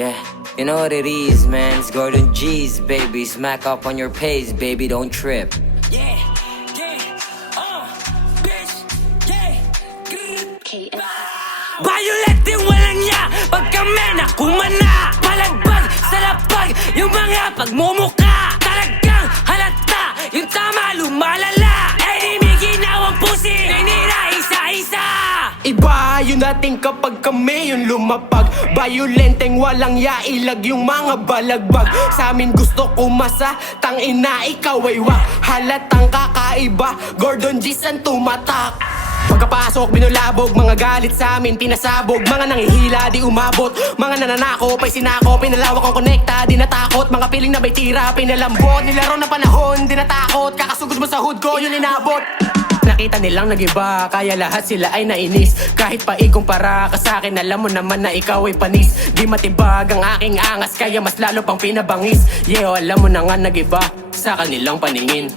Yeah, you know what it is, man. It's Gordon G's, baby. Smack up on your pace, baby. Don't trip. Yeah, bitch, yeah. Violet yung walang niya, pag kami nakumana. Palagbag sa lapag, yung mga pagmumuka. Talagang halata, yung tama lumalala. Enemy ginawang pusi, ninira isa-isa. Iba yun natin kapag kami yung lumapag. Violenteng walang yailag yung mga balagbag. Sa amin gusto kumasa, tangina ikaw ay wak. Halatang kakaiba, Gordon G san tumatak. Pagkapasok binulabog, mga galit sa amin pinasabog. Mga nangihila di umabot, mga nananako pa'y sinako. Pinalawak ang konekta, di natakot. Mga piling na may tira, pinalambot. Nilaro na panahon, di natakot. Kakasugod mo sa hood ko, yun inabot. Nakita nilang nagiba, kaya lahat sila ay nainis. Kahit pa ikumpara ka sa'kin, alam mo naman na ikaw ay panis. Di matibag ang aking angas, kaya mas lalo pang pinabangis. Yeah, alam mo na nga nagiba sa kanilang paningin.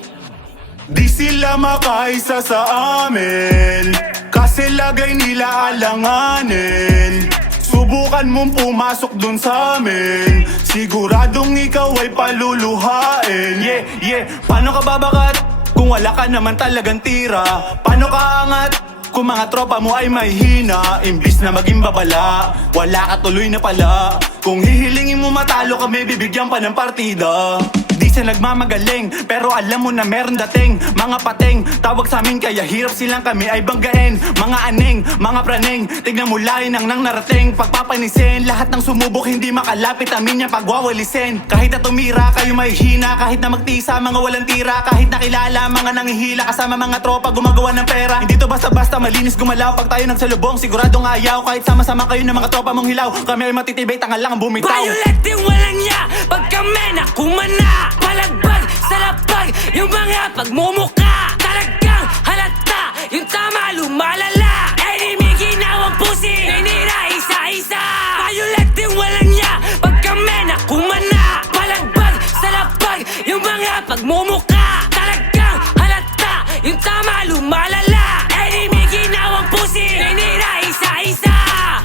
Di sila makaisa sa amin, kasi lagay nila alanganin. Subukan mong pumasok dun sa amin, siguradong ikaw ay paluluhain. Yeah, paano ka babakat kung wala ka naman talagang tira? Paano ka angat kung mga tropa mo ay may hina? Imbis na maging babala, wala ka tuloy na pala. Kung hihilingin mo matalo kami, bibigyan pa ng partida. Di siya nagmamagaling, pero alam mo na meron dating mga pateng, tawag sa amin kaya hirap silang kami ay banggain. Mga aneng, mga praneng, tignan mo lain ang nang narating. Pagpapanisin, lahat ng sumubok hindi makalapit amin niya pagwawalisin. Kahit na tumira, kayo may hina. Kahit na magtisa, mga walang tira. Kahit nakilala, mga nangihila kasama mga tropa gumagawa ng pera. Hindi to basta-basta malinis gumalaw. Pag tayo nagsalubong, siguradong ayaw. Kahit sama-sama kayo ng mga tropa mong hilaw, kami ay matitibay, tangal lang ang bumitaw. Violet yung walang niya, pag kami nakumana. Palagbag sa lapag, yung mga pagmumuka. Talagang halata, yung tama lumalala. Enemy ginawang pusi, ninira isa-isa. Violet yung walang niya, pag kami nakumana. Palagbag sa lapag, yung mga pagmumuka. Talagang halata, yung tama lumalala. Enemy ginawang pusi, ninira isa-isa.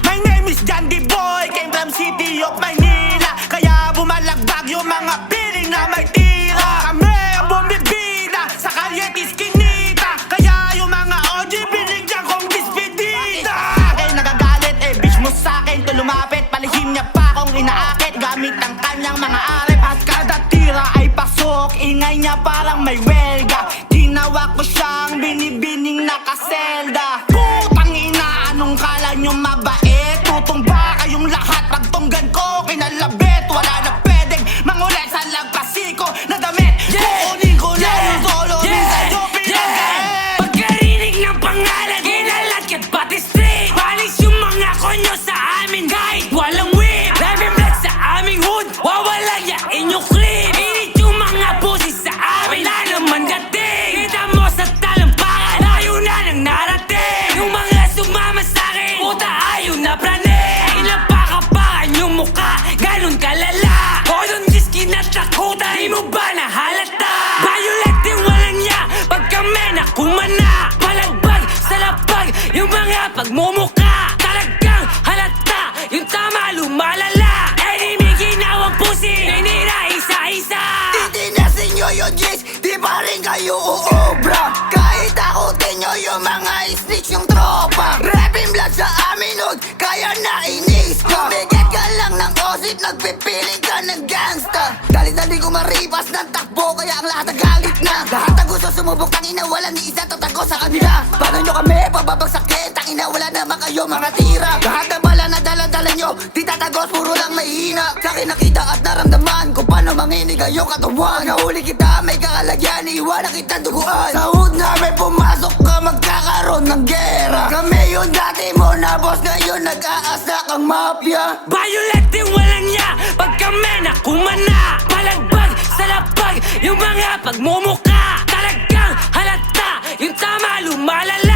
My name is Jandy Boy, came from city of Maynila. Kaya bumalagbag yung mga piling na may tira. Kami ang bumibida sa kalyetis kinita. Kaya yung mga OG binigyan kong dispedita. Akin nagagalit, bitch mo sa'kin to lumapit. Palihim niya pa kong inaakit gamit ang kanyang mga arep. At kada tira ay pasok, ingay niya parang may welga. Ginawa ko siyang binibining nakaselda. Putang ina, anong kala nyo mabait? Tutumba kayong lahat pagtunggan ko kinalabit. Wala na pwedeng mangulit sa lagpasiko na damit. Kukunin ko na yung solo, minsan yung pinagkain. Pagkarinig ng pangalan, ginalagyan pati street. Palis yung mga konyo sa amin kahit walang whip. Driving black sa aming hood, wawalan ya inyong clip. Init yung mga pusi sa amin, wala naman dating. Kita mo sa talampakan, layo na nang narating. Yung mga sumama sa'kin, puta ayaw na praning. Inapakan yung mukha, ganun kalala. Gordon G's kinatakutan, di mo ba nahalata? Violet yung walang niya, pag kami nakumana. Palagbag sa lapag, yung mga pagmumuka. Talagang halata, yung tama lumalala. Enemy ginawang pusi, ninira isa-isa. Titinasin nyo yung G's, di pa rin kayo uobra. Kahit takutin nyo yung mga snitch yung tropa. Rapping blood sa amin hood, kaya nainis ka. Bigyan ka lang ng osit, nagpipili ka ng gangsta. Dali-dali kumaripas ng takbo, kaya ang lahat nagalit na. Lahat ang gusto sumubok, tangina wala ni isa tatago sa kanila. Paano nyo kami pababagsakin, tangina wala naman kayo mga tira. Lahat ng bala na dala-dala nyo, di tatagos, puro lang may hina. Sa'kin nakita at naramdaman kung paano manginig ang iyong katawan. Nahuli kita, may kakalagyan, iiwanan kita duguan. Sa hood namin pumasok ka, magkakaroon ng gera. Kami yung dati mo na boss, ngayon nag-aasa kang mafia. Violet yung walang niya, pag kami nakumana. Palagbag sa lapag, yung mga pagmumuka. Talagang halata, yung tama lumalala.